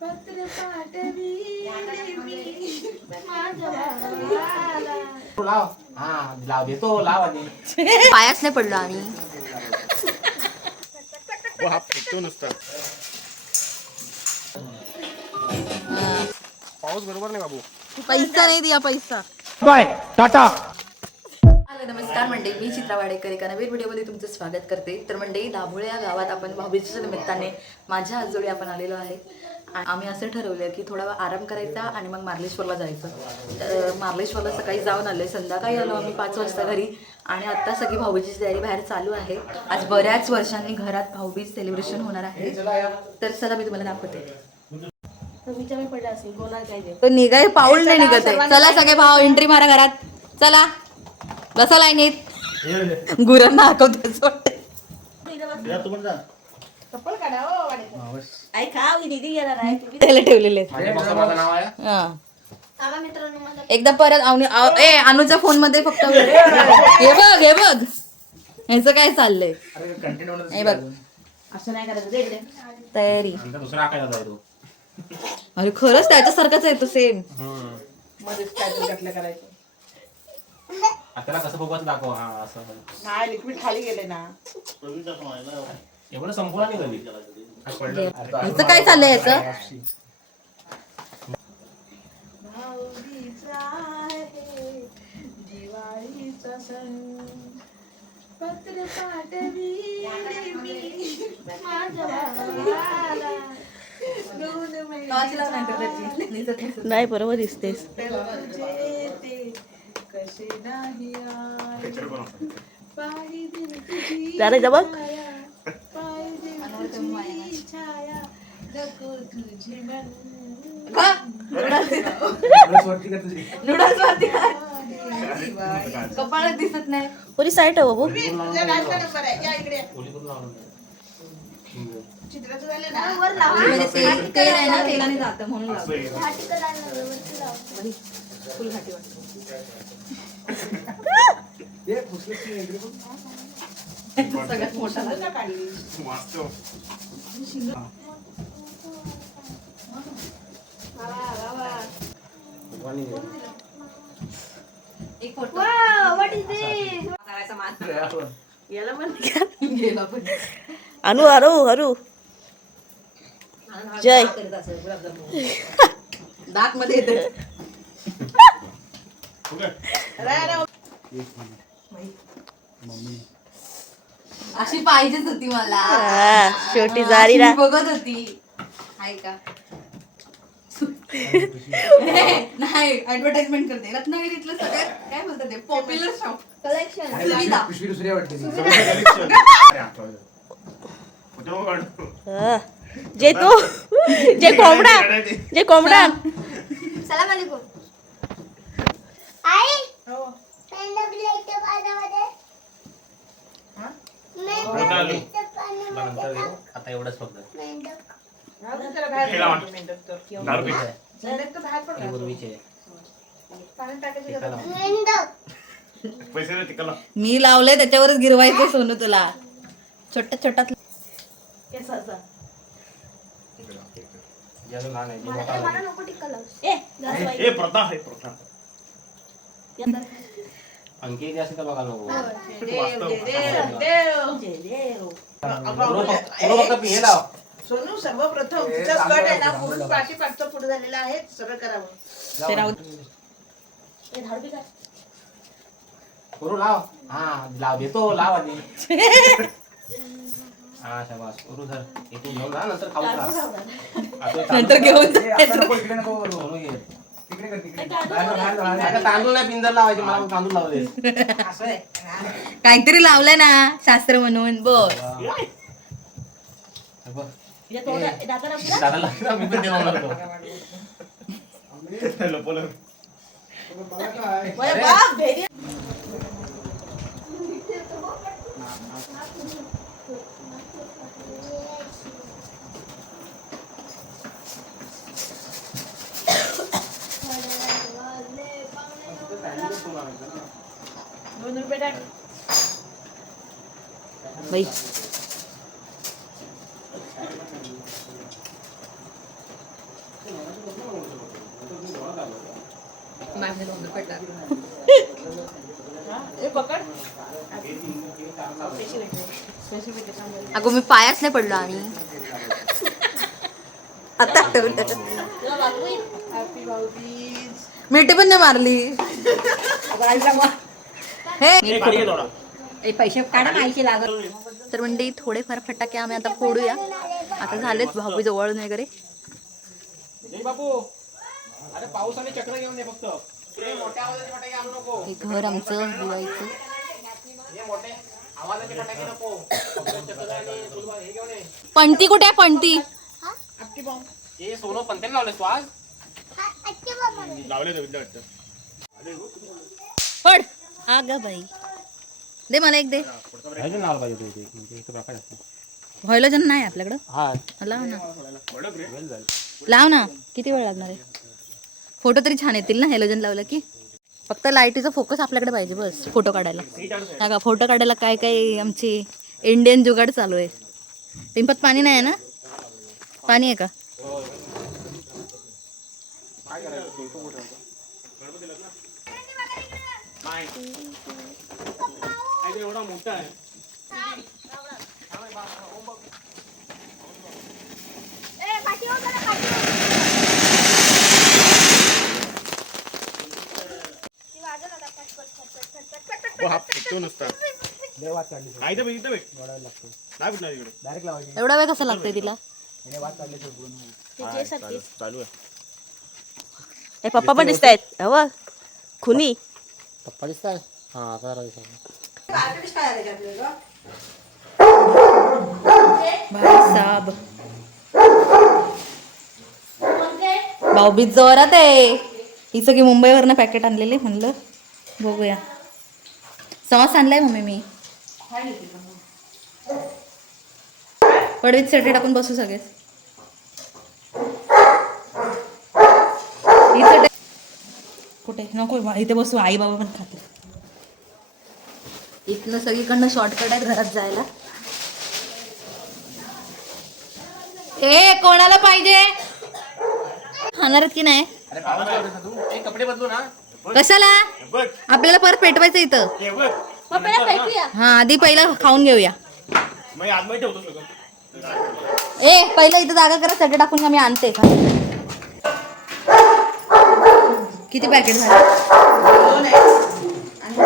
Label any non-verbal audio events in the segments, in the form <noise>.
पत्र पाठवी. लाव हा लाव देतो लाव आधी पायाच नाही पडलो आम्ही. हा फेकतो नुसता पाऊस बरोबर नाही बाबू. पैसा नाही दिया पैसा. बाय टाटा. नमस्कार मंडळी. मी चित्रा वाडेकर एका नवीन व्हिडिओमध्ये तुमचं स्वागत करते. तर मंडळी दाभोळे या गावात आपण भाऊबीजेच्या निमित्ताने माझ्या आजोळी आपण आलेलो आहे. आम्ही असं ठरवलं की थोडा आराम करायचा आणि मग मार्लेश्वरला जायचं. तर मार्लेश्वरला सकाळी जाऊन आले संध्याकाळी आलो आम्ही पाच वाजता घरी आणि आत्ता सगळी भाऊबीजेची तयारी बाहेर चालू आहे. आज बऱ्याच वर्षांनी घरात भाऊबीज सेलिब्रेशन होणार आहे. तर चला मी तुम्हाला दाखवते. तो निघाय पाऊल नाही निघत आहे. चला सगळे भाऊ एंट्री मारा घरात. चला. बसा लाईनीत. गुरांना हाकवते चप्पल काढा हो वाडे. आई खाव ही निधी येणार आहे. तुम्ही त्याला ठेवलेले हा. एकदा परत ए अनुच्या फोनमध्ये फक्त हे बघ हे बघ. ह्याचं काय चाललंय? अरे कंटेंट हे बघ. असं नाही करायचं दे इकडे. तयारी. दुसरा काय जातो तू. अरे खरंच त्याच्यासारखंच आहे तो सेम घातलं करायचं. त्याला कसं बघत दाखव. हा असं. नाही लिक्विड खाली गेले ना. एवढं संपूर्ण नाही कधी आज पडलं. अरे, ह्याचं काय चाललंय याचं भाऊबीज आहे. दिवाळीचा सण. पत्र पाठवी मी माझ्या भावाला. दोन महिने नाही बरोबर दिसतेस. वरती कपाळात दिसत नाही. पुरी साईट आहे बाबू तुझा डान्सचा नंबर आहे. या इकडे. ओली करून लावलं. हम्म. चित्राचं झालं ना? म्हणजे तेल तेल आहे ना? तेलाने जातं म्हणून लावते. फुल घाटी वाटते. सगळ्यात मोठा झाला. वाचतो भगवाननी दिलं. एक फोटो. करायचा मान. याला पण गेला पण. अनु अरू अरू जय. <laughs> दात मध्ये येते. अशी पाहिजेच होती मला. शेवटी जारी बघत होती. हाय का? नाही ऍडव्हर्टाइजमेंट करते. रत्नागिरीतलं सगळ्यात काय बोलतात ते? पॉप्युलर शॉप कलेक्शन सुविधा. पिशवी दुसरी वाटते ती. <laughs> हा. जे तू जे कोंबडा <laughs> जे कोंबडा सलाम वालेकुम आई हो मेंढक लेके पाण्यामध्ये नंतर देऊ. आता एवढंच फक्त. दारू ही पूर्वीची पैसे तिकडला मी लावलंय त्याच्यावरच गिरवायचं सोनू तुला अजून लहान आहे, मोठा झाली. टिक्का लावू ए प्रथा आहे प्रथा आणखी बघायला नको हे सोनू सर्वप्रथम तिचा स्कर्ट आहे ना पुढून पाठी पाठचं पुढे झालेला आहे. सरळ करावं. हे लाव. हा लाव देतो लाव आधी. <laughs> हा शाबास. करू धर. इथून घेऊन जा नंतर खाऊ खा. आता तांदूळ- नंतर घेऊन तांदूळ नाही पिंजर लावायचे मला तांदूळ लावले असं आहे काहीतरी लावलंय ना शास्त्र म्हणून बस. दादा अगं मी पायाच नाही पडलो आणि. आता आठवलं. पण नाही मारली. हे पैसे काढा माहिती लागत. तर म्हणजे थोडेफार फटाके आम्ही आता फोडूया. आता झालेत भाऊ जवळ वगैरे. हे मोठ्या आवाजाचे फटाके आणू नको. हे घर आमचं दिवाळीचं पणती कुठे आहे पणती सोनं पंतेन लावले तू आज लावले तर विद्या वाटतं. पड. हा ग बाई. दे मला एक दे. लावलं पाहिजे म्हणजे प्रकार असतो व्हायलोजन नाही आपल्याकडं? हा. लाव ना. लाव ना. किती वेळ लागणार आहे? फोटो तरी छान येतील ना हॅलोजन लावलं की? फक्त लाईटीचा फोकस आपल्याकडे पाहिजे बस फोटो काढायला. हा का फोटो काढायला काय काय आमची इंडियन जुगाड चालू आहे. पिंपत पाणी नाही आहे ना? पाणी आहे का? एवढा मोठा आहे. हो, फेकतो नसता. आई तर इथं भेट नाही भेटणार इकडे डायरेक्ट लावायची एवढा वेळ कसा लागतोय तिला? चालू आहे. हे पप्पा पण दिसत आहेत हवं खुनी. पप्पा दिसतात हा भाऊबीज जोरात आहे ही सगळी मुंबईवरनं पॅकेट आणलेली म्हणलं बघूया सॉस आणलाय मम्मी मी पडवीत चटणी टाकून बसू सगळे इथं टे- कुठे? नको इथे बसू आई बाबा पण खाते इथनं सगळीकडनं शॉर्टकट आहेत घरात जायला. ए कोणाला पाहिजे? खाणार की नाही? कपडे बदलू ना. कशाला? आपल्याला परत पेटवायचं इथं. हे हा आधी पहिला खाऊन घेऊया. मग आतमध्ये ठेवतो सगळं. ए पहिलं इथं जागा करा सगळे टाकून मी आणते का? किती पॅकेट झाले? दोन आहे आणि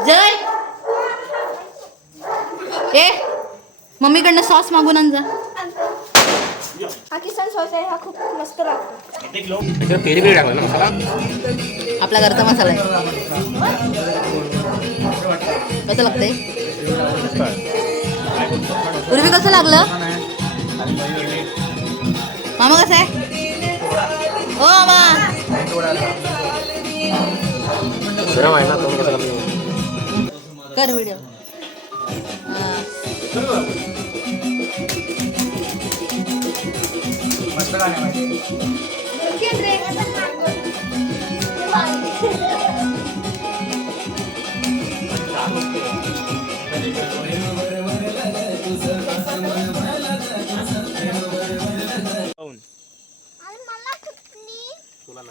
जय ए मम्मीकडनं सॉस मागून आण जा. हा किसन सॉस आहे हा खूप मस्त लागतो त्याच्यावर पेरी पेरी टाकलं ना मसाला. आपल्या घरचा मसाला आहे. कसं लागतंय? पूर्वी कसं लागलं? मामा कसं आहे? ओ मामा. गरम आहे ना तो कसं कमी कर व्हिडिओ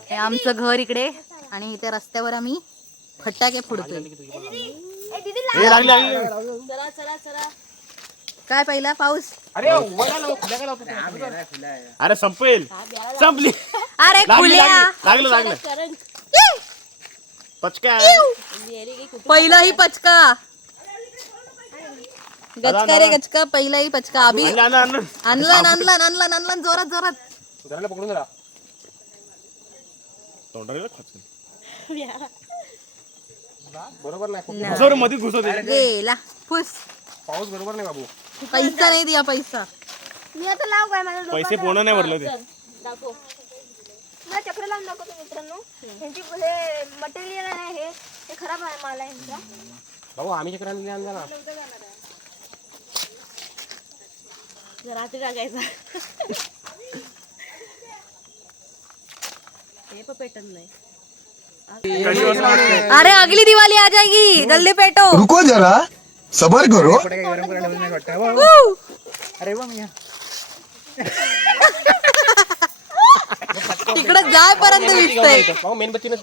हे आमचं घर इकडे आणि इथे रस्त्यावर आम्ही फटाके फोडतो चला चला चला. काय पहिला पाऊस? अरे अरे संपेल. संपली. अरे लागली खुल्या लागली लागलं. लागलं पचका. पहिलाही पचका? गचका रे गचका पहिलाही पचका. अभि. आणलं आणलं आणलं. आणलं जोरात जोरात. पकडून जरा. बरोबर नाही पाऊस बरोबर नाही बाबू. पैसा नाही दिया पैसा. मी आता लाव काय माझं पैसे पूर्ण नाही भरले ते. चक्र लावून दाखवतो मित्रांनो. यांची हे मटेरियल आहे हे हे खराब आहे माल आहे यांचा भाऊ आम्ही टाकायचा हे पण पेटत नाही. अरे अगली दिवाळी आ जाएगी जल्दी पेटो रुको जरा. सबर करो. तिकडे जायपर्यंत विजतंय भाऊ मेणबत्तीनच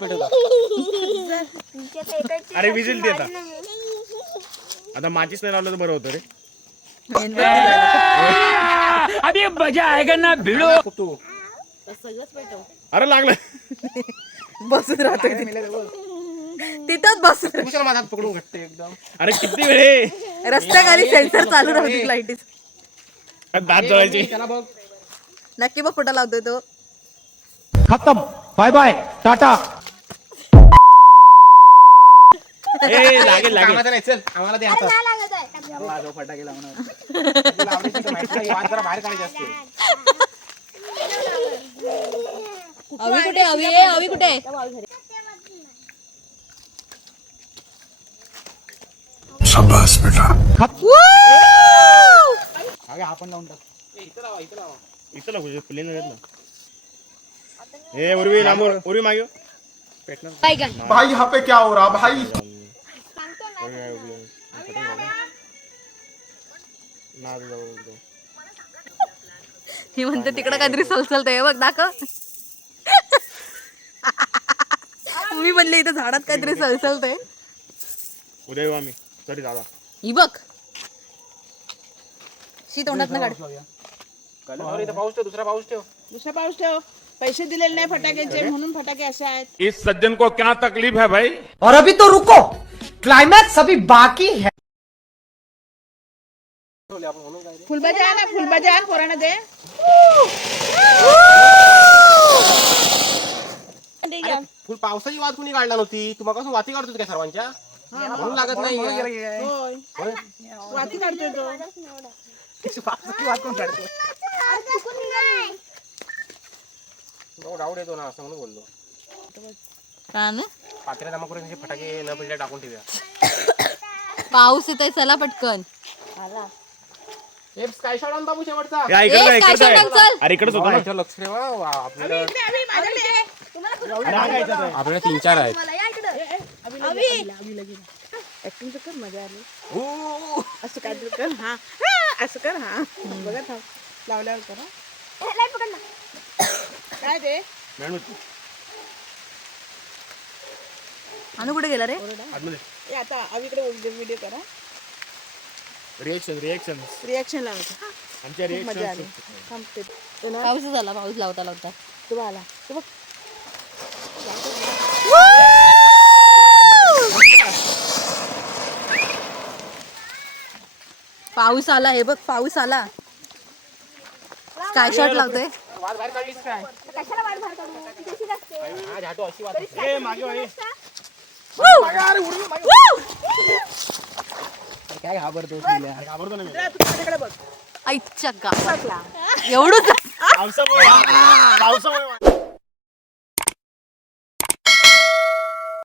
अरे विजिल दे आता. माचीच नाही लावलं तर बरं होतं रे. तू. सगळंच पेटव अरे लागलं. बसून राहतो तिथंच बसून कुशाला माझा हात पकडून घट्ट एकदम? अरे किती वेळ? रस्त्याखाली सेन्सर चालू राहते लाईटीच दात जळायचे. त्याला बघ. नक्की बघ कुठं लावतोय तो. खतम. बाय बाय टाटा ए लागेल लागेल कामाचं नाही चल. आम्हाला ते हातात नाही लागत आहे फटाके लावणार. लावण्याची तर माहिती नाही, वाद जरा बाहेर काढायचे असते अवी कुठे? अवी आहे अवी कुठे? शाबाश बेटा इथं लावा इथं लावा इथं लागू प्लेन ना ए उर्वी लांब उर्वी मागे. भाई यहाँ पे क्या हो रहा? भाई. ही म्हणते तिकडे काहीतरी सलसलतंय बघ दाखव. मी म्हणले इथं झाडात काहीतरी सलसलतंय. उद्या येऊ आम्ही. तरी दादा. ही बघ. शी तोंडात ना काढ. कलर इथं पाऊस ठेव दुसरा पाऊस ठेव. दुसरा पाऊस ठेव. पैसे दिलेले नाही फटाक्याचे म्हणून फटाके असे आहेत. इस सज्जन को क्या तकलीफ है भाई? और अभी तो रुको। क्लाइमैक्स अभी बाकी है। फुलबाजा आण ना फुलबाजा आण पोरांना दे. फुल पावसाची वाद कुणी काढला नव्हती तुम्हाला कसं वाती काढतो काय सर्वांच्या? म्हणून लागत नाही होय. वाती काढतोय तो. डाऊट येतो ना असं म्हणून बोललो. का ना? पात्र्या जमा करून फटाके न टाकून ठेवूया. पाऊस येत चला पटकन. हे स्काय शॉट आण बाबू शेवटचा? या इकडे ए, जा, इकडे स्काय जा. शॉट चल. अरे इकडेच होतो ना. याच्यावर लक्ष ठेवा वा, आपल्याला अवी, माझ्याकडे ये. अरे काय? आपल्याला तीन चार आहेत असं काहीतरी कर हा। हा, असं कर हा। बघा थांब लावल्यावर कर। हा. लाइट पकड ना. काय ते. अनु कुठे गेला रे? आतमध्ये. ए, आता अवीकडे व्हिडिओ करा. रिएक्शन रिएक्शन रिॲक्शन लावायचं आमच्या मजा आली. रिएक्शन थांबते तो ना पाऊस झाला पाऊस लावता लावता. तो आला. तो बघ. पाऊस आला हे बघ पाऊस आला. स्काय शॉट लावतोय. वाद बाहेर काढलीस काय कशाला वाट बाहेर काढू? कशी लागते हा झाटो अशी वाद ए मागे मागे काय घाबरतो घाबरतो ना एवढंच